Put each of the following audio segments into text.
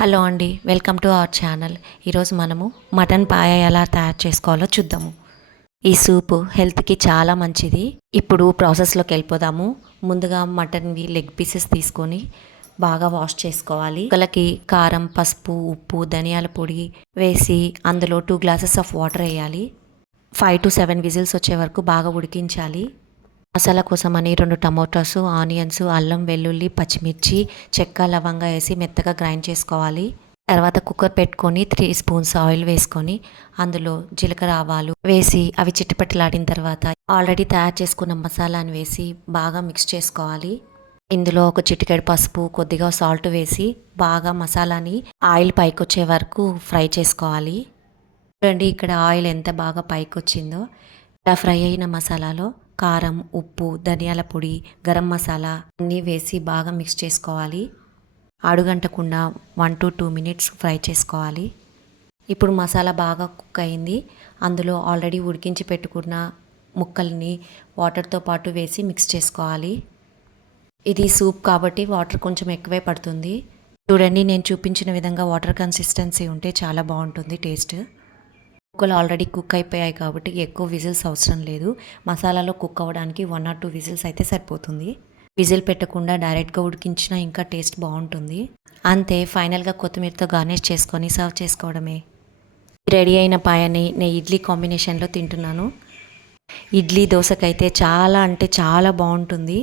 Hello అండి, welcome to our channel. ఈరోజు మనము మటన్ పాయ ఎలా తయారు చేసుకోవాలో చూద్దాము. ఈ సూపు హెల్త్కి చాలా మంచిది. ఇప్పుడు ప్రాసెస్లోకి వెళ్ళిపోదాము. ముందుగా మటన్వి లెగ్ పీసెస్ తీసుకొని బాగా వాష్ చేసుకోవాలి. ముక్కలకి కారం, పసుపు, ఉప్పు, ధనియాల పొడి వేసి అందులో 2 గ్లాసెస్ ఆఫ్ వాటర్ వేయాలి. 5 to 7 విజిల్స్ వచ్చే వరకు బాగా ఉడికించాలి. మసాలా కోసమని 2 టమోటాస్, ఆనియన్స్, అల్లం, వెల్లుల్లి, పచ్చిమిర్చి, చెక్క, లవంగా వేసి మెత్తగా గ్రైండ్ చేసుకోవాలి. తర్వాత కుక్కర్ పెట్టుకొని 3 స్పూన్స్ ఆయిల్ వేసుకొని అందులో జీలకర్ర, ఆవాలు వేసి అవి చిట్టపట్టలాడిన తర్వాత ఆల్రెడీ తయారు చేసుకున్న మసాలాని వేసి బాగా మిక్స్ చేసుకోవాలి. ఇందులో ఒక చిటికెడు పసుపు, కొద్దిగా సాల్ట్ వేసి బాగా మసాలాని ఆయిల్ పైకి వచ్చే వరకు ఫ్రై చేసుకోవాలి. చూడండి ఇక్కడ ఆయిల్ ఎంత బాగా పైకి వచ్చిందో. ఇలా ఫ్రై అయిన మసాలాలో కారం, ఉప్పు, ధనియాల పొడి, గరం మసాలా అన్నీ వేసి బాగా మిక్స్ చేసుకోవాలి. అడుగంటకుండా 1 to 2 మినిట్స్ ఫ్రై చేసుకోవాలి. ఇప్పుడు మసాలా బాగా కుక్ అయింది. అందులో ఆల్రెడీ ఉడికించి పెట్టుకున్న ముక్కల్ని వాటర్తో పాటు వేసి మిక్స్ చేసుకోవాలి. ఇది సూప్ కాబట్టి వాటర్ కొంచెం ఎక్కువే పడుతుంది. చూడండి, నేను చూపించిన విధంగా వాటర్ కన్సిస్టెన్సీ ఉంటే చాలా బాగుంటుంది టేస్ట్. ముక్కలు ఆల్రెడీ కుక్ అయిపోయాయి కాబట్టి ఎక్కువ విజిల్స్ అవసరం లేదు. మసాలాలో కుక్ అవ్వడానికి 1 or 2 విజిల్స్ అయితే సరిపోతుంది. విజిల్ పెట్టకుండా డైరెక్ట్గా ఉడికించినా ఇంకా టేస్ట్ బాగుంటుంది. అంతే, ఫైనల్గా కొత్తిమీరతో గార్నిష్ చేసుకొని సర్వ్ చేసుకోవడమే. రెడీ అయిన పాయని నేను ఇడ్లీ కాంబినేషన్లో తింటున్నాను. ఇడ్లీ, దోశకైతే చాలా అంటే చాలా బాగుంటుంది.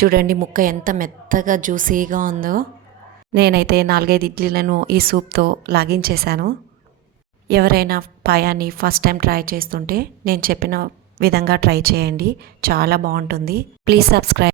చూడండి ముక్క ఎంత మెత్తగా జ్యూసీగా ఉందో. నేనైతే 4-5 ఇడ్లీలను ఈ సూప్తో లాగించేశాను. ఎవరైనా పాయాన్ని ఫస్ట్ టైం ట్రై చేస్తుంటే నేను చెప్పిన విధంగా ట్రై చేయండి, చాలా బాగుంటుంది. Please subscribe.